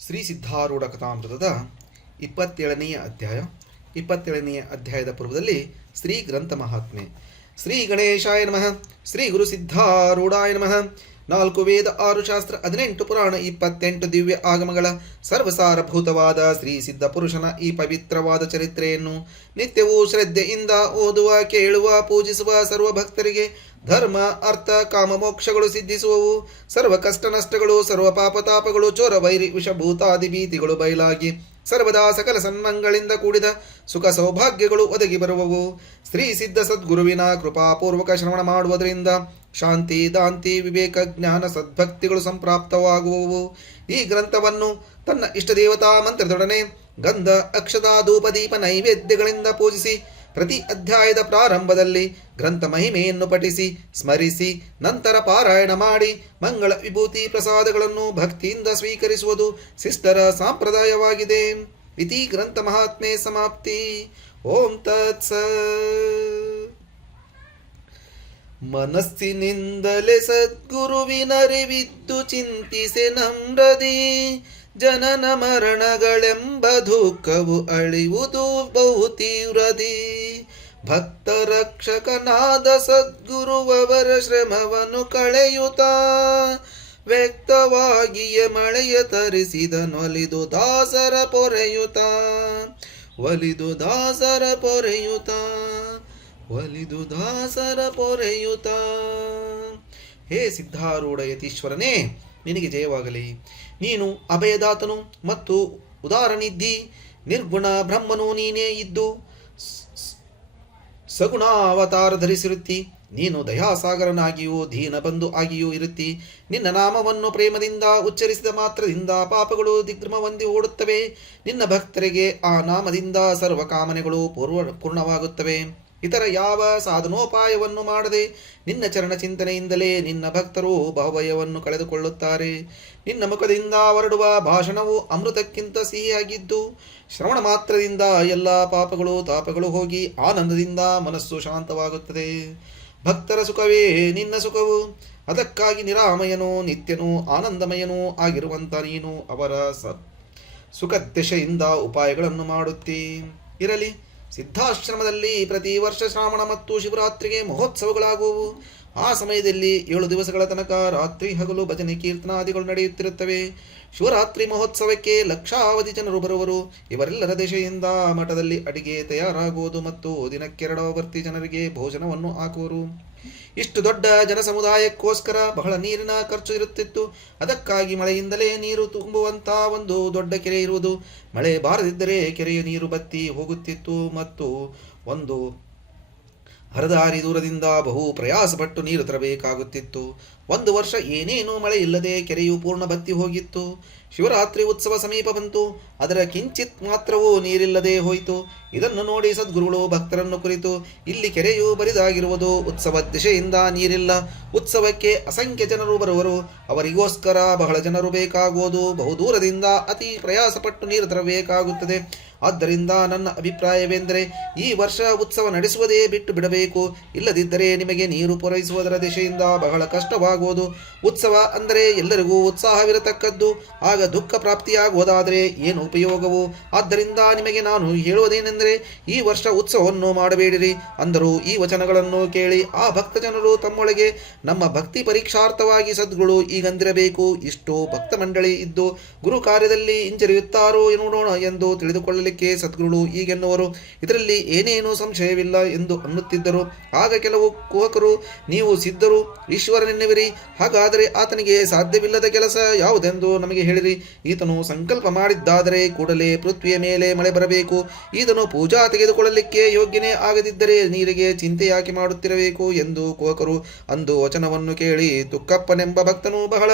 ಶ್ರೀ ಸಿದ್ಧಾರೂಢ ಕಥಾಮೃತದ 27ನೇ ಅಧ್ಯಾಯ. 27ನೇ ಅಧ್ಯಾಯದ ಪೂರ್ವದಲ್ಲಿ ಶ್ರೀ ಗ್ರಂಥ ಮಹಾತ್ಮೆ. ಶ್ರೀ ಗಣೇಶಾಯ ನಮಃ. ಶ್ರೀ ಗುರು ಸಿದ್ಧಾರೂಢಾಯ ನಮಃ. 4 ವೇದ, 6 ಶಾಸ್ತ್ರ, 18 ಪುರಾಣ, 28 ದಿವ್ಯ ಆಗಮಗಳ ಸರ್ವಸಾರಭೂತವಾದ ಶ್ರೀ ಸಿದ್ಧ ಪುರುಷನ ಈ ಪವಿತ್ರವಾದ ಚರಿತ್ರೆಯನ್ನು ನಿತ್ಯವೂ ಶ್ರದ್ಧೆಯಿಂದ ಓದುವ, ಕೇಳುವ, ಪೂಜಿಸುವ ಸರ್ವ ಭಕ್ತರಿಗೆ ಧರ್ಮ, ಅರ್ಥ, ಕಾಮ, ಮೋಕ್ಷಗಳು ಸಿದ್ಧಿಸುವವು. ಸರ್ವ ಕಷ್ಟ ನಷ್ಟಗಳು, ಸರ್ವ ಪಾಪತಾಪಗಳು, ಚೋರ ವೈರಿ ವಿಷಭೂತಾದಿ ಭೀತಿಗಳು ಬಯಲಾಗಿ ಸರ್ವದಾ ಸಕಲ ಸನ್ಮಂಗಳಿಂದ ಕೂಡಿದ ಸುಖ ಸೌಭಾಗ್ಯಗಳು ಒದಗಿ ಬರುವವು. ಶ್ರೀ ಸಿದ್ಧ ಸದ್ಗುರುವಿನ ಕೃಪಾಪೂರ್ವಕ ಶ್ರವಣ ಮಾಡುವುದರಿಂದ ಶಾಂತಿ, ದಾಂತಿ, ವಿವೇಕ, ಜ್ಞಾನ, ಸದ್ಭಕ್ತಿಗಳು ಸಂಪ್ರಾಪ್ತವಾಗುವವು. ಈ ಗ್ರಂಥವನ್ನು ತನ್ನ ಇಷ್ಟದೇವತಾ ಮಂತ್ರದೊಡನೆ ಗಂಧ, ಅಕ್ಷತಾ, ಧೂಪ, ದೀಪ, ನೈವೇದ್ಯಗಳಿಂದ ಪೂಜಿಸಿ ಪ್ರತಿ ಅಧ್ಯಾಯದ ಪ್ರಾರಂಭದಲ್ಲಿ ಗ್ರಂಥ ಮಹಿಮೆಯನ್ನು ಪಠಿಸಿ ಸ್ಮರಿಸಿ ನಂತರ ಪಾರಾಯಣ ಮಾಡಿ ಮಂಗಳ ವಿಭೂತಿ ಪ್ರಸಾದಗಳನ್ನು ಭಕ್ತಿಯಿಂದ ಸ್ವೀಕರಿಸುವುದು ಶಿಷ್ಟರ ಸಂಪ್ರದಾಯವಾಗಿದೆ. ಇತಿ ಗ್ರಂಥ ಮಹಾತ್ಮೆ ಸಮಾಪ್ತಿ. ಓಂ ತತ್ಸ. ಮನಸ್ಸಿನಿಂದಲೇ ಸದ್ಗುರುವಿನರಿವಿದ್ದು ಚಿಂತಿಸೆ ನಮ್ರದಿ ಜನನ ಮರಣಗಳೆಂಬ ದುಃಖವು ಅಳಿಯುವುದು ಬಹು ತೀವ್ರದಿ. ಭಕ್ತ ರಕ್ಷಕನಾದ ಸದ್ಗುರುವವರ ಶ್ರಮವನ್ನು ಕಳೆಯುತ್ತಾ ವ್ಯಕ್ತವಾಗಿಯೇ ಮಳೆಯ ತರಿಸಿದನೊಲಿದು ದಾಸರ ಪೊರೆಯುತ್ತ ಒಲಿದು ದಾಸರ ಪೊರೆಯುತ್ತ ಒಲಿದು ದಾಸರ ಪೊರೆಯುತ್ತ. ಹೇ ಸಿದ್ಧಾರೂಢ ಯತೀಶ್ವರನೇ, ನಿನಗೆ ಜಯವಾಗಲಿ. ನೀನು ಅಭಯದಾತನು ಮತ್ತು ಉದಾರನಿದ್ದಿ. ನಿರ್ಗುಣ ಬ್ರಹ್ಮನು ನೀನೇ ಇದ್ದು ಸಗುಣಾವತಾರ ಧರಿಸಿರುತ್ತಿ. ನೀನು ದಯಾಸಾಗರನಾಗಿಯೂ ದೀನಬಂಧು ಆಗಿಯೂ ಇರುತ್ತಿ. ನಿನ್ನ ನಾಮವನ್ನು ಪ್ರೇಮದಿಂದ ಉಚ್ಚರಿಸಿದ ಮಾತ್ರದಿಂದ ಪಾಪಗಳು ದಿಗ್ಭ್ರಮವಂದಿ ಓಡುತ್ತವೆ. ನಿನ್ನ ಭಕ್ತರಿಗೆ ಆ ನಾಮದಿಂದ ಸರ್ವಕಾಮನೆಗಳು ಪೂರ್ಣವಾಗುತ್ತವೆ. ಇತರ ಯಾವ ಸಾಧನೋಪಾಯವನ್ನು ಮಾಡದೆ ನಿನ್ನ ಚರಣ ಚಿಂತನೆಯಿಂದಲೇ ನಿನ್ನ ಭಕ್ತರು ಭಾವಯವನ್ನು ಕಳೆದುಕೊಳ್ಳುತ್ತಾರೆ. ನಿನ್ನ ಮುಖದಿಂದ ಹೊರಡುವ ಭಾಷಣವು ಅಮೃತಕ್ಕಿಂತ ಸಿಹಿಯಾಗಿದ್ದು ಶ್ರವಣ ಮಾತ್ರದಿಂದ ಎಲ್ಲ ಪಾಪಗಳು ತಾಪಗಳು ಹೋಗಿ ಆನಂದದಿಂದ ಮನಸ್ಸು ಶಾಂತವಾಗುತ್ತದೆ. ಭಕ್ತರ ಸುಖವೇ ನಿನ್ನ ಸುಖವು. ಅದಕ್ಕಾಗಿ ನಿರಾಮಯನೂ ನಿತ್ಯನೂ ಆನಂದಮಯನೂ ಆಗಿರುವಂಥ ನೀನು ಅವರ ಸುಖದೆಶೆಯಿಂದ ಉಪಾಯಗಳನ್ನು ಮಾಡುತ್ತಿ. ಇರಲಿ, ಸಿದ್ಧಾಶ್ರಮದಲ್ಲಿ ಪ್ರತಿ ವರ್ಷ ಶ್ರಾವಣ ಮತ್ತು ಶಿವರಾತ್ರಿಗೆ ಮಹೋತ್ಸವಗಳಾಗುವವು. ಆ ಸಮಯದಲ್ಲಿ 7 ದಿವಸಗಳ ತನಕ ರಾತ್ರಿ ಹಗಲು ಭಜನೆ ಕೀರ್ತನಾದಿಗಳು ನಡೆಯುತ್ತಿರುತ್ತವೆ. ಶಿವರಾತ್ರಿ ಮಹೋತ್ಸವಕ್ಕೆ ಲಕ್ಷಾವಧಿ ಜನರು ಬರುವರು. ಇವರೆಲ್ಲರ ದೆಶೆಯಿಂದ ಮಠದಲ್ಲಿ ಅಡಿಗೆ ತಯಾರಾಗುವುದು ಮತ್ತು ದಿನಕ್ಕೆ 2 ವರ್ತಿ ಜನರಿಗೆ ಭೋಜನವನ್ನು ಹಾಕುವರು. ಇಷ್ಟು ದೊಡ್ಡ ಜನಸಮುದಾಯಕ್ಕೋಸ್ಕರ ಬಹಳ ನೀರಿನ ಖರ್ಚು ಇರುತ್ತಿತ್ತು. ಅದಕ್ಕಾಗಿ ಮಳೆಯಿಂದಲೇ ನೀರು ತುಂಬುವಂಥ ಒಂದು ದೊಡ್ಡ ಕೆರೆ ಇರುವುದು. ಮಳೆ ಬಾರದಿದ್ದರೆ ಕೆರೆಯ ನೀರು ಬತ್ತಿ ಹೋಗುತ್ತಿತ್ತು ಮತ್ತು ಒಂದು ಹರದಾರಿ ದೂರದಿಂದ ಬಹು ಪ್ರಯಾಸಪಟ್ಟು ನೀರು ತರಬೇಕಾಗುತ್ತಿತ್ತು. 1 ವರ್ಷ ಏನೇನೂ ಮಳೆ ಇಲ್ಲದೆ ಕೆರೆಯು ಪೂರ್ಣ ಬತ್ತಿ ಹೋಗಿತ್ತು. ಶಿವರಾತ್ರಿ ಉತ್ಸವ ಸಮೀಪ ಬಂತು. ಅದರ ಕಿಂಚಿತ್ ಮಾತ್ರವೂ ನೀರಿಲ್ಲದೆ ಹೋಯಿತು. ಇದನ್ನು ನೋಡಿ ಸದ್ಗುರುಗಳು ಭಕ್ತರನ್ನು ಕುರಿತು, ಇಲ್ಲಿ ಕೆರೆಯು ಬರಿದಾಗಿರುವುದು ಉತ್ಸವ ದಿಶೆಯಿಂದ ನೀರಿಲ್ಲ. ಉತ್ಸವಕ್ಕೆ ಅಸಂಖ್ಯ ಜನರು ಬರುವರು. ಅವರಿಗೋಸ್ಕರ ಬಹಳ ಜನರು ಬೇಕಾಗುವುದು. ಬಹುದೂರದಿಂದ ಅತಿ ಪ್ರಯಾಸಪಟ್ಟು ನೀರು ತರಬೇಕಾಗುತ್ತದೆ. ಆದ್ದರಿಂದ ನನ್ನ ಅಭಿಪ್ರಾಯವೆಂದರೆ ಈ ವರ್ಷ ಉತ್ಸವ ನಡೆಸುವುದೇ ಬಿಟ್ಟು ಬಿಡಬೇಕು. ಇಲ್ಲದಿದ್ದರೆ ನಿಮಗೆ ನೀರು ಪೂರೈಸುವುದರ ದಿಶೆಯಿಂದ ಬಹಳ ಕಷ್ಟವಾಗುವುದು. ಉತ್ಸವ ಅಂದರೆ ಎಲ್ಲರಿಗೂ ಉತ್ಸಾಹವಿರತಕ್ಕದ್ದು. ಆಗ ದುಃಖ ಪ್ರಾಪ್ತಿಯಾಗುವುದಾದರೆ ಏನು ಉಪಯೋಗವು? ಆದ್ದರಿಂದ ನಿಮಗೆ ನಾನು ಹೇಳುವುದೇನೆಂದರೆ ಈ ವರ್ಷ ಉತ್ಸವವನ್ನು ಮಾಡಬೇಡಿರಿ ಅಂದರು. ಈ ವಚನಗಳನ್ನು ಕೇಳಿ ಆ ಭಕ್ತಜನರು ತಮ್ಮೊಳಗೆ, ನಮ್ಮ ಭಕ್ತಿ ಪರೀಕ್ಷಾರ್ಥವಾಗಿ ಸದ್ಗುರು ಈಗಂದಿರಬೇಕು. ಇಷ್ಟು ಭಕ್ತ ಮಂಡಳಿ ಇದ್ದು ಗುರು ಕಾರ್ಯದಲ್ಲಿ ಹಿಂಜರಿಯುತ್ತಾರೋ ನೋಡೋಣ ಎಂದು ತಿಳಿದುಕೊಳ್ಳಲಿಕ್ಕೆ ಸದ್ಗುರುಗಳು ಈಗೆನ್ನುವರು. ಇದರಲ್ಲಿ ಏನೇನೂ ಸಂಶಯವಿಲ್ಲ ಎಂದು ಅನ್ನುತ್ತಿದ್ದರು. ಆಗ ಕೆಲವು ಕುಹಕರು, ನೀವು ಸಿದ್ಧರು ಈಶ್ವರನೆನ್ನುವಿರಿ, ಹಾಗಾದರೆ ಆತನಿಗೆ ಸಾಧ್ಯವಿಲ್ಲದ ಕೆಲಸ ಯಾವುದೆಂದು ನಮಗೆ ಹೇಳಿರಿ. ಈತನು ಸಂಕಲ್ಪ ಮಾಡಿದ್ದಾದರೆ ಕೂಡಲೇ ಪೃಥ್ವಿಯ ಮೇಲೆ ಮಳೆ ಬರಬೇಕು. ಈತನು ಪೂಜಾ ತೆಗೆದುಕೊಳ್ಳಲಿಕ್ಕೆ ಯೋಗ್ಯನೇ ಆಗದಿದ್ದರೆ ನೀರಿಗೆ ಚಿಂತೆ ಯಾಕೆ ಮಾಡುತ್ತಿರಬೇಕು ಎಂದು ಕುಹಕರು ಅಂದು ವಚನವನ್ನು ಕೇಳಿ ತುಕ್ಕಪ್ಪನೆಂಬ ಭಕ್ತನು ಬಹಳ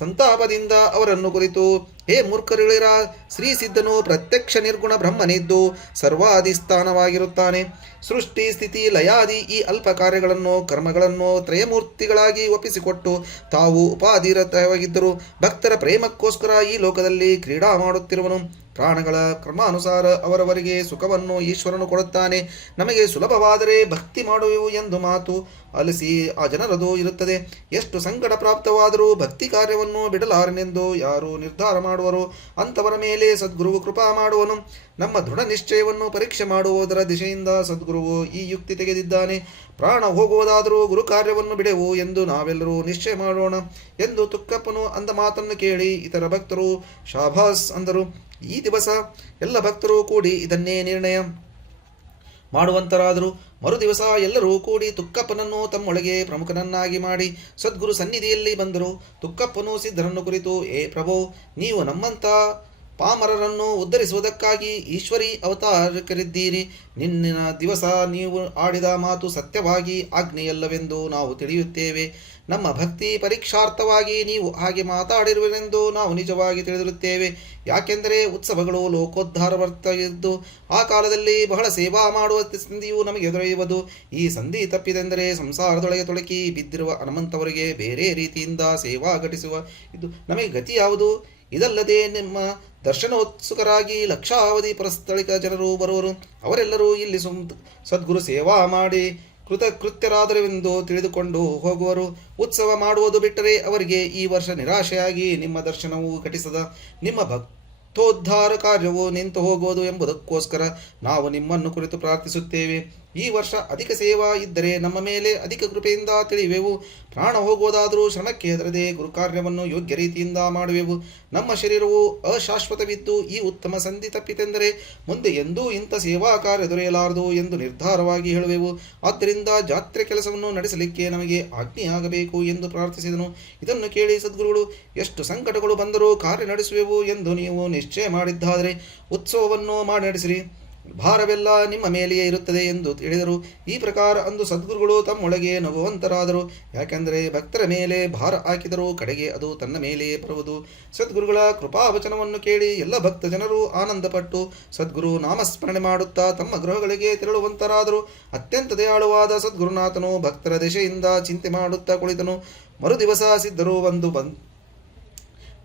ಸಂತಾಪದಿಂದ ಅವರನ್ನು ಕುರಿತು, ಹೇ ಮೂರ್ಖರುಳಿರ, ಶ್ರೀ ಸಿದ್ಧನು ಪ್ರತ್ಯಕ್ಷ ನಿರ್ಗುಣ ಬ್ರಹ್ಮನಿದ್ದು ಸರ್ವಾಧಿಷ್ಠಾನವಾಗಿರುತ್ತಾನೆ. ಸೃಷ್ಟಿ, ಸ್ಥಿತಿ, ಲಯಾದಿ ಈ ಅಲ್ಪ ಕಾರ್ಯಗಳನ್ನು ಕರ್ಮಗಳನ್ನು ತ್ರಯಮೂರ್ತಿಗಳಾಗಿ ಒಪ್ಪಿಸಿಕೊಟ್ಟು ತಾವು ಉಪಾಧಿರತವಾಗಿದ್ದರು ಭಕ್ತರ ಪ್ರೇಮಕ್ಕೋಸ್ಕರ ಈ ಲೋಕದಲ್ಲಿ ಕ್ರೀಡಾ ಮಾಡುತ್ತಿರುವನು. ಪ್ರಾಣಗಳ ಕರ್ಮಾನುಸಾರ ಅವರವರಿಗೆ ಸುಖವನ್ನು ಈಶ್ವರನು ಕೊಡುತ್ತಾನೆ. ನಮಗೆ ಸುಲಭವಾದರೆ ಭಕ್ತಿ ಮಾಡುವೆವು ಎಂದು ಮಾತು ಅಲಿಸಿ ಆ ಜನರದು ಇರುತ್ತದೆ. ಎಷ್ಟು ಸಂಕಟ ಪ್ರಾಪ್ತವಾದರೂ ಭಕ್ತಿ ಕಾರ್ಯವನ್ನು ಬಿಡಲಾರನೆಂದು ಯಾರು ನಿರ್ಧಾರ ಮಾಡುವರೋ ಅಂಥವರ ಮೇಲೆ ಸದ್ಗುರುವು ಕೃಪಾ ಮಾಡುವನು. ನಮ್ಮ ದೃಢ ನಿಶ್ಚಯವನ್ನು ಪರೀಕ್ಷೆ ಮಾಡುವುದರ ದಿಶೆಯಿಂದ ಸದ್ಗುರುವು ಈ ಯುಕ್ತಿ ತೆಗೆದಿದ್ದಾನೆ. ಪ್ರಾಣ ಹೋಗುವುದಾದರೂ ಗುರು ಕಾರ್ಯವನ್ನು ಬಿಡೆವು ಎಂದು ನಾವೆಲ್ಲರೂ ನಿಶ್ಚಯ ಮಾಡೋಣ ಎಂದು ತುಕ್ಕಪ್ಪನು ಅಂದ ಮಾತನ್ನು ಕೇಳಿ ಇತರ ಭಕ್ತರು ಶಾಭಾಸ್ ಅಂದರು. ಈ ದಿವಸ ಎಲ್ಲ ಭಕ್ತರು ಕೂಡಿ ಇದನ್ನೇ ನಿರ್ಣಯ ಮಾಡುವಂತರಾದರು. ಮರುದಿವಸ ಎಲ್ಲರೂ ಕೂಡಿ ತುಕ್ಕಪ್ಪನನ್ನು ತಮ್ಮೊಳಗೆ ಪ್ರಮುಖನನ್ನಾಗಿ ಮಾಡಿ ಸದ್ಗುರು ಸನ್ನಿಧಿಯಲ್ಲಿ ಬಂದರು. ತುಕ್ಕಪ್ಪನು ಸಿದ್ಧರನ್ನು ಕುರಿತು, ಏ ಪ್ರಭೋ, ನೀವು ನಮ್ಮಂಥ ಪಾಮರರನ್ನು ಉದ್ಧರಿಸುವುದಕ್ಕಾಗಿ ಈಶ್ವರಿ ಅವತಾರಕರಿದ್ದೀರಿ. ನಿನ್ನಿನ ದಿವಸ ನೀವು ಆಡಿದ ಮಾತು ಸತ್ಯವಾಗಿ ಆಜ್ಞೆಯಲ್ಲವೆಂದು ನಾವು ತಿಳಿಯುತ್ತೇವೆ. ನಮ್ಮ ಭಕ್ತಿ ಪರೀಕ್ಷಾರ್ಥವಾಗಿ ನೀವು ಹಾಗೆ ಮಾತಾಡಿರುವೆನೆಂದು ನಾವು ನಿಜವಾಗಿ ತಿಳಿದಿರುತ್ತೇವೆ. ಯಾಕೆಂದರೆ ಉತ್ಸವಗಳು ಲೋಕೋದ್ಧಾರವರ್ತಾಗಿದ್ದು ಆ ಕಾಲದಲ್ಲಿ ಬಹಳ ಸೇವಾ ಮಾಡುವ ಸಂಧಿಯು ನಮಗೆ ದೊರೆಯುವುದು. ಈ ಸಂಧಿ ತಪ್ಪಿದೆಂದರೆ ಸಂಸಾರದೊಳಗೆ ತೊಳಕಿ ಬಿದ್ದಿರುವ ಹನುಮಂತವರಿಗೆ ಬೇರೆ ರೀತಿಯಿಂದ ಸೇವಾ ಘಟಿಸುವ ಇದು ನಮಗೆ ಗತಿ ಯಾವುದು? ಇದಲ್ಲದೆ ನಿಮ್ಮ ದರ್ಶನೋತ್ಸುಕರಾಗಿ ಲಕ್ಷಾವಧಿ ಪರಸ್ಥಳಿಕ ಜನರು ಬರುವರು. ಅವರೆಲ್ಲರೂ ಇಲ್ಲಿ ಸದ್ಗುರು ಸೇವಾ ಮಾಡಿ ಕೃತಕೃತ್ಯರಾದರೆಂದು ತಿಳಿದುಕೊಂಡು ಹೋಗುವರು. ಉತ್ಸವ ಮಾಡುವುದು ಬಿಟ್ಟರೆ ಅವರಿಗೆ ಈ ವರ್ಷ ನಿರಾಶೆಯಾಗಿ ನಿಮ್ಮ ದರ್ಶನವು ಘಟಿಸದ ನಿಮ್ಮ ಭಕ್ತೋದ್ಧಾರ ಕಾರ್ಯವು ನಿಂತು ಹೋಗುವುದು ಎಂಬುದಕ್ಕೋಸ್ಕರ ನಾವು ನಿಮ್ಮನ್ನು ಕುರಿತು ಪ್ರಾರ್ಥಿಸುತ್ತೇವೆ. ಈ ವರ್ಷ ಅಧಿಕ ಸೇವಾ ಇದ್ದರೆ ನಮ್ಮ ಮೇಲೆ ಅಧಿಕ ಕೃಪೆಯಿಂದ ತಿಳಿಯುವೆವು. ಪ್ರಾಣ ಹೋಗುವುದಾದರೂ ಶ್ರಮಕ್ಕೆ ಹೆದರದೆ ಗುರುಕಾರ್ಯವನ್ನು ಯೋಗ್ಯ ರೀತಿಯಿಂದ ಮಾಡುವೆವು. ನಮ್ಮ ಶರೀರವು ಅಶಾಶ್ವತವಿದ್ದು ಈ ಉತ್ತಮ ಸಂಧಿ ತಪ್ಪಿತೆಂದರೆ ಮುಂದೆ ಎಂದೂ ಇಂಥ ಸೇವಾ ಕಾರ್ಯ ದೊರೆಯಲಾರದು ಎಂದು ನಿರ್ಧಾರವಾಗಿ ಹೇಳುವೆವು. ಆದ್ದರಿಂದ ಜಾತ್ರೆ ಕೆಲಸವನ್ನು ನಡೆಸಲಿಕ್ಕೆ ನಮಗೆ ಆಜ್ಞೆಯಾಗಬೇಕು ಎಂದು ಪ್ರಾರ್ಥಿಸಿದನು. ಇದನ್ನು ಕೇಳಿ ಸದ್ಗುರುಗಳು, ಎಷ್ಟು ಸಂಕಟಗಳು ಬಂದರೂ ಕಾರ್ಯ ನಡೆಸುವೆವು ಎಂದು ನೀವು ನಿಶ್ಚಯ ಮಾಡಿದ್ದಾದರೆ ಉತ್ಸವವನ್ನು ಮಾಡಿ ನಡೆಸಿರಿ. ಭಾರವೆಲ್ಲ ನಿಮ್ಮ ಮೇಲೆಯೇ ಇರುತ್ತದೆ ಎಂದು ಹೇಳಿದರು. ಈ ಪ್ರಕಾರ ಅಂದು ಸದ್ಗುರುಗಳು ತಮ್ಮೊಳಗೆ ನಗುವಂತರಾದರು. ಯಾಕೆಂದರೆ ಭಕ್ತರ ಮೇಲೆ ಭಾರ ಹಾಕಿದರೂ ಕಡೆಗೆ ಅದು ತನ್ನ ಮೇಲೆಯೇ ಬರುವುದು. ಸದ್ಗುರುಗಳ ಕೃಪಾವಚನವನ್ನು ಕೇಳಿ ಎಲ್ಲ ಭಕ್ತ ಜನರು ಆನಂದಪಟ್ಟು ಸದ್ಗುರು ನಾಮಸ್ಮರಣೆ ಮಾಡುತ್ತಾ ತಮ್ಮ ಗೃಹಗಳಿಗೆ ತೆರಳುವಂತರಾದರು. ಅತ್ಯಂತ ದಯಾಳುವಾದ ಸದ್ಗುರುನಾಥನು ಭಕ್ತರ ದೆಸೆಯಿಂದ ಚಿಂತೆ ಮಾಡುತ್ತಾ ಕುಳಿತನು. ಮರುದಿವಸ ಸಿದ್ಧರು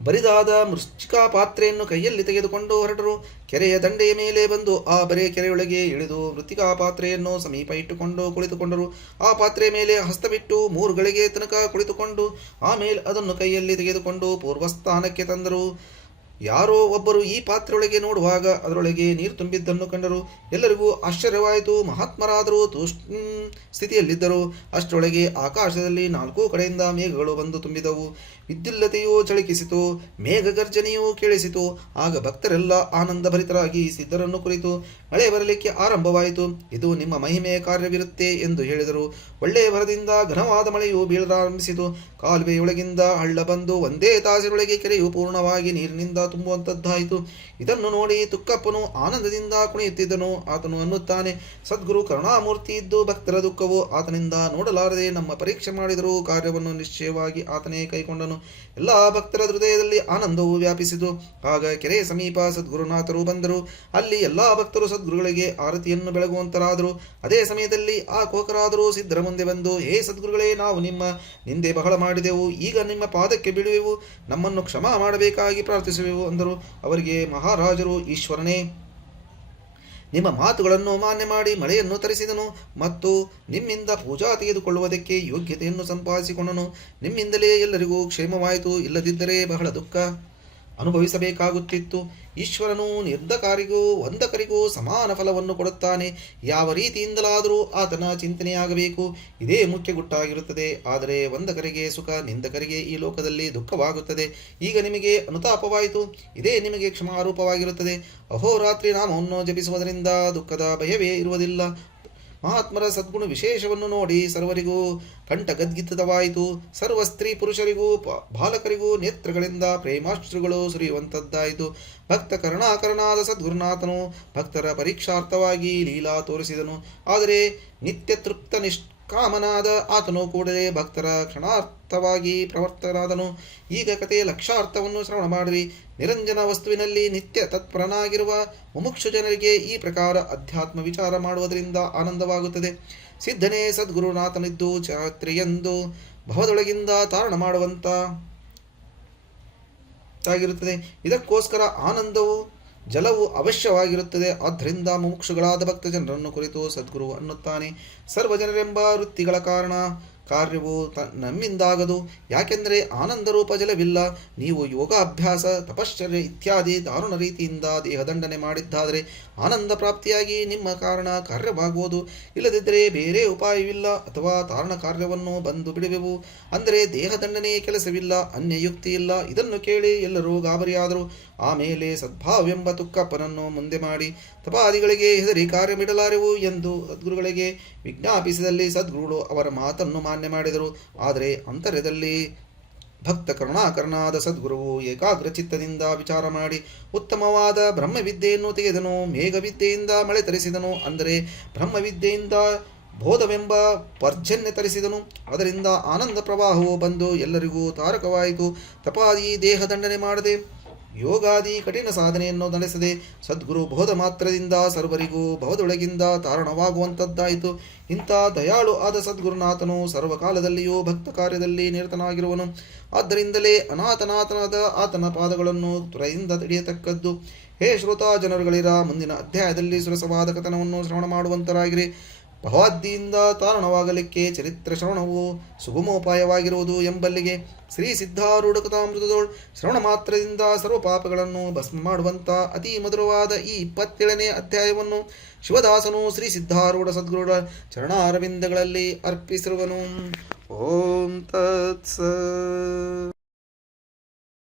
ಬರಿದಾದ ಮೃಚ್ಚಿಕಾ ಪಾತ್ರೆಯನ್ನು ಕೈಯಲ್ಲಿ ತೆಗೆದುಕೊಂಡು ಹೊರಟರು. ಕೆರೆಯ ದಂಡೆಯ ಮೇಲೆ ಬಂದು ಆ ಬರೆಯ ಕೆರೆಯೊಳಗೆ ಇಳಿದು ಮೃತ್ತಿಕಾ ಪಾತ್ರೆಯನ್ನು ಸಮೀಪ ಇಟ್ಟುಕೊಂಡು ಕುಳಿತುಕೊಂಡರು. ಆ ಪಾತ್ರೆಯ ಮೇಲೆ ಹಸ್ತವಿಟ್ಟು 3 ಗಳಿಗೆ ತನಕ ಕುಳಿತುಕೊಂಡು ಆಮೇಲೆ ಅದನ್ನು ಕೈಯಲ್ಲಿ ತೆಗೆದುಕೊಂಡು ಪೂರ್ವಸ್ಥಾನಕ್ಕೆ ತಂದರು. ಯಾರೋ ಒಬ್ಬರು ಈ ಪಾತ್ರೆಯೊಳಗೆ ನೋಡುವಾಗ ಅದರೊಳಗೆ ನೀರು ತುಂಬಿದ್ದನ್ನು ಕಂಡರು. ಎಲ್ಲರಿಗೂ ಆಶ್ಚರ್ಯವಾಯಿತು. ಮಹಾತ್ಮರಾದರೂ ತೂಷ್ಣ ಸ್ಥಿತಿಯಲ್ಲಿದ್ದರು. ಅಷ್ಟರೊಳಗೆ ಆಕಾಶದಲ್ಲಿ 4 ಕಡೆಯಿಂದ ಮೇಘಗಳು ಬಂದು ತುಂಬಿದವು. ವಿದ್ಯುಲ್ಲತೆಯೂ ಚಳಕಿಸಿತು, ಮೇಘಗರ್ಜನೆಯೂ ಕೇಳಿಸಿತು. ಆಗ ಭಕ್ತರೆಲ್ಲ ಆನಂದಭರಿತರಾಗಿ ಸಿದ್ಧರನ್ನು ಕುರಿತು ಮಳೆ ಬರಲಿಕ್ಕೆ ಆರಂಭವಾಯಿತು. ಇದು ನಿಮ್ಮ ಮಹಿಮೆಯ ಕಾರ್ಯವಿರುತ್ತೆ ಎಂದು ಹೇಳಿದರು. ಒಳ್ಳೆಯ ಭರದಿಂದ ಘನವಾದ ಮಳೆಯು ಬೀಳಲಾರಂಭಿಸಿತು. ಕಾಲುವೆಯೊಳಗಿಂದ ಹಳ್ಳ ಬಂದು ಒಂದೇ ತಾಸಿನೊಳಗೆ ಕೆರೆಯು ಪೂರ್ಣವಾಗಿ ನೀರಿನಿಂದ ತುಂಬುವಂತದ್ದಾಯಿತು. ಇದನ್ನು ನೋಡಿ ತುಕ್ಕಪ್ಪನು ಆನಂದದಿಂದ ಕುಣಿಯುತ್ತಿದ್ದನು. ಆತನು ಅನ್ನುತ್ತಾನೆ, ಸದ್ಗುರು ಕರುಣಾಮೂರ್ತಿ ಇದ್ದು ಭಕ್ತರ ದುಃಖವು ಆತನಿಂದ ನೋಡಲಾರದೆ ನಮ್ಮ ಪರೀಕ್ಷೆ ಮಾಡಿದರೂ ಕಾರ್ಯವನ್ನು ನಿಶ್ಚಯವಾಗಿ ಆತನೇ ಕೈಕೊಂಡನು. ಎಲ್ಲ ಭಕ್ತರ ಹೃದಯದಲ್ಲಿ ಆನಂದವು ವ್ಯಾಪಿಸಿತು. ಆಗ ಕೆರೆಯ ಸಮೀಪ ಸದ್ಗುರುನಾಥರು ಬಂದರು. ಅಲ್ಲಿ ಎಲ್ಲ ಭಕ್ತರು ಸದ್ಗುರುಗಳಿಗೆ ಆರತಿಯನ್ನು ಬೆಳಗುವಂತರಾದರು. ಅದೇ ಸಮಯದಲ್ಲಿ ಆ ಕೋಕರಾದರೂ ಸಿದ್ಧರ ಮುಂದೆ ಬಂದು, ಹೇ ಸದ್ಗುರುಗಳೇ, ನಾವು ನಿಮ್ಮ ನಿಂದೆ ಬಹಳ ಮಾಡಿದೆವು. ಈಗ ನಿಮ್ಮ ಪಾದಕ್ಕೆ ಬೀಳುವೆವು. ನಮ್ಮನ್ನು ಕ್ಷಮಾ ಮಾಡಬೇಕಾಗಿ ಪ್ರಾರ್ಥಿಸುವೆವು ಅಂದರು. ಅವರಿಗೆ ಮಹಾರಾಜರು, ಈಶ್ವರನೇ, ನಿಮ್ಮ ಮಾತುಗಳನ್ನು ಮಾನ್ಯ ಮಾಡಿ ಮಳೆಯನ್ನು ತರಿಸಿದನು ಮತ್ತು ನಿಮ್ಮಿಂದ ಪೂಜಾ ತೆಗೆದುಕೊಳ್ಳುವುದಕ್ಕೆ ಯೋಗ್ಯತೆಯನ್ನು ಸಂಪಾದಿಸಿಕೊಂಡನು. ನಿಮ್ಮಿಂದಲೇ ಎಲ್ಲರಿಗೂ ಕ್ಷೇಮವಾಯಿತು. ಇಲ್ಲದಿದ್ದರೆ ಬಹಳ ದುಃಖ ಅನುಭವಿಸಬೇಕಾಗುತ್ತಿತ್ತು. ಈಶ್ವರನು ನಿರ್ಧಕಾರಿಗೂ ವಂದಕರಿಗೂ ಸಮಾನ ಫಲವನ್ನು ಕೊಡುತ್ತಾನೆ. ಯಾವ ರೀತಿಯಿಂದಲಾದರೂ ಆತನ ಚಿಂತನೆಯಾಗಬೇಕು. ಇದೇ ಮುಖ್ಯ ಗುಟ್ಟಾಗಿರುತ್ತದೆ. ಆದರೆ ವಂದಕರಿಗೆ ಸುಖ, ನಿಂದಕರಿಗೆ ಈ ಲೋಕದಲ್ಲಿ ದುಃಖವಾಗುತ್ತದೆ. ಈಗ ನಿಮಗೆ ಅನುತಾಪವಾಯಿತು. ಇದೇ ನಿಮಗೆ ಕ್ಷಮಾರೂಪವಾಗಿರುತ್ತದೆ. ಅಹೋರಾತ್ರಿ ನಾಮವನ್ನು ಜಪಿಸುವುದರಿಂದ ದುಃಖದ ಭಯವೇ ಇರುವುದಿಲ್ಲ. ಮಹಾತ್ಮರ ಸದ್ಗುಣ ವಿಶೇಷವನ್ನು ನೋಡಿ ಸರ್ವರಿಗೂ ಕಂಠಗದ್ಗಿತವಾಯಿತು. ಸರ್ವ ಸ್ತ್ರೀ ಪುರುಷರಿಗೂ ಬಾಲಕರಿಗೂ ನೇತ್ರಗಳಿಂದ ಪ್ರೇಮಾಶ್ರುಗಳು ಸುರಿಯುವಂಥದ್ದಾಯಿತು. ಭಕ್ತ ಕರುಣಾಕರನಾದ ಸದ್ಗುರುನಾಥನು ಭಕ್ತರ ಪರೀಕ್ಷಾರ್ಥವಾಗಿ ಲೀಲಾ ತೋರಿಸಿದನು. ಆದರೆ ನಿತ್ಯ ತೃಪ್ತ ಕಾಮನಾದ ಆತನು ಕೂಡಲೇ ಭಕ್ತರ ಕ್ಷಣಾರ್ಥವಾಗಿ ಪ್ರವರ್ತನಾದನು. ಈಗ ಕಥೆಯ ಲಕ್ಷಾರ್ಥವನ್ನು ಶ್ರವಣ ಮಾಡಿರಿ. ನಿರಂಜನ ವಸ್ತುವಿನಲ್ಲಿ ನಿತ್ಯ ತತ್ಪರನಾಗಿರುವ ಮುಮುಕ್ಷು ಜನರಿಗೆ ಈ ಪ್ರಕಾರ ಅಧ್ಯಾತ್ಮ ವಿಚಾರ ಮಾಡುವುದರಿಂದ ಆನಂದವಾಗುತ್ತದೆ. ಸಿದ್ಧನೇ ಸದ್ಗುರುನಾಥನಿದ್ದು ಚಾತ್ರಿಯೆಂದು ಭವದೊಳಗಿಂದ ತಾರಣ ಮಾಡುವಂತಾಗಿರುತ್ತದೆ. ಇದಕ್ಕೋಸ್ಕರ ಆನಂದವು ಜಲವು ಅವಶ್ಯವಾಗಿರುತ್ತದೆ. ಆದ್ದರಿಂದ ಮುಮುಕ್ಷುಗಳಾದ ಭಕ್ತ ಜನರನ್ನು ಕುರಿತು ಸದ್ಗುರು ಅನ್ನುತ್ತಾನೆ. ಸರ್ವಜನರೆಂಬ ವೃತ್ತಿಗಳ ಕಾರ್ಯವು ನಮ್ಮಿಂದಾಗದು. ಯಾಕೆಂದರೆ ಆನಂದರೂಪ ಜಲವಿಲ್ಲ. ನೀವು ಯೋಗಾಭ್ಯಾಸ, ತಪಶ್ಚರ್ಯ ಇತ್ಯಾದಿ ದಾರುಣ ರೀತಿಯಿಂದ ದೇಹದಂಡನೆ ಮಾಡಿದ್ದಾದರೆ ಆನಂದ ಪ್ರಾಪ್ತಿಯಾಗಿ ನಿಮ್ಮ ಕಾರ್ಯವಾಗುವುದು. ಇಲ್ಲದಿದ್ದರೆ ಬೇರೆ ಉಪಾಯವಿಲ್ಲ, ಅಥವಾ ತಾರಣ ಕಾರ್ಯವನ್ನು ಬಂದು ಬಿಡುವೆವು. ಅಂದರೆ ದೇಹದಂಡನೆಯೇ ಕೆಲಸವಿಲ್ಲ, ಅನ್ಯಯುಕ್ತಿ ಇಲ್ಲ. ಇದನ್ನು ಕೇಳಿ ಎಲ್ಲರೂ ಗಾಬರಿಯಾದರು. ಆಮೇಲೆ ಸದ್ಭಾವ್ಯೆಂಬ ತುಕ್ಕಪ್ಪನನ್ನು ಮುಂದೆ ಮಾಡಿ ತಪಾದಿಗಳಿಗೆ ಹೆದರಿ ಕಾರ್ಯವಿಡಲಾರೆವು ಎಂದು ಸದ್ಗುರುಗಳಿಗೆ ವಿಜ್ಞಾಪಿಸಿದಲ್ಲಿ ಸದ್ಗುರುಗಳು ಅವರ ಮಾತನ್ನು ಮಾನ್ಯ ಮಾಡಿದರು. ಆದರೆ ಅಂತರ್ಯದಲ್ಲಿ ಭಕ್ತ ಕರುಣಾಕರನಾದ ಸದ್ಗುರುವು ಏಕಾಗ್ರ ಚಿತ್ತದಿಂದ ವಿಚಾರ ಮಾಡಿ ಉತ್ತಮವಾದ ಬ್ರಹ್ಮವಿದ್ಯೆಯನ್ನು ತೆಗೆದನು. ಮೇಘವಿದ್ಯೆಯಿಂದ ಮಳೆ ತರಿಸಿದನು. ಅಂದರೆ ಬ್ರಹ್ಮವಿದ್ಯೆಯಿಂದ ಬೋಧವೆಂಬ ಪರ್ಜನ್ಯ ತರಿಸಿದನು. ಅದರಿಂದ ಆನಂದ ಪ್ರವಾಹವು ಬಂದು ಎಲ್ಲರಿಗೂ ತಾರಕವಾಯಿತು. ತಪಾದಿ ದೇಹದಂಡನೆ ಮಾಡದೆ ಯೋಗಾದಿ ಕಠಿಣ ಸಾಧನೆಯನ್ನು ನಡೆಸದೆ ಸದ್ಗುರು ಬೋಧ ಮಾತ್ರದಿಂದ ಸರ್ವರಿಗೂ ಭವದೊಳಗಿಂದ ತಾರಣವಾಗುವಂಥದ್ದಾಯಿತು. ಇಂಥ ದಯಾಳು ಆದ ಸದ್ಗುರುನಾಥನು ಸರ್ವಕಾಲದಲ್ಲಿಯೂ ಭಕ್ತ ಕಾರ್ಯದಲ್ಲಿ ನಿರತನಾಗಿರುವನು. ಆದ್ದರಿಂದಲೇ ಅನಾಥನಾಥನಾದ ಆತನ ಪಾದಗಳನ್ನು ತುರೆಯಿಂದ ತಡೆಯತಕ್ಕದ್ದು. ಹೇ ಶ್ರೋತಾ ಜನರುಗಳಿರ, ಮುಂದಿನ ಅಧ್ಯಾಯದಲ್ಲಿ ಸುರಸವಾದ ಕಥನವನ್ನು ಶ್ರವಣ ಮಾಡುವಂತರಾಗಿರಿ. ಭವಾದ್ದಿಯಿಂದ ತಾರಣವಾಗಲಿಕ್ಕೆ ಚರಿತ್ರ ಶ್ರವಣವು ಸುಗಮೋಪಾಯವಾಗಿರುವುದು ಎಂಬಲ್ಲಿಗೆ ಶ್ರೀ ಸಿದ್ಧಾರೂಢ ಕಥಾಮೃತದೋಳ್ ಶ್ರವಣ ಮಾತ್ರದಿಂದ ಸರ್ವ ಪಾಪಗಳನ್ನು ಭಸ್ಮ ಮಾಡುವಂಥ ಅತಿ ಮಧುರವಾದ ಈ 27ನೇ ಅಧ್ಯಾಯವನ್ನು ಶಿವದಾಸನು ಶ್ರೀ ಸಿದ್ಧಾರೂಢ ಸದ್ಗುರುಗಳ ಚರಣಾರವಿಂದಗಳಲ್ಲಿ ಅರ್ಪಿಸಿರುವನು. ಓಂ ತತ್ಸ.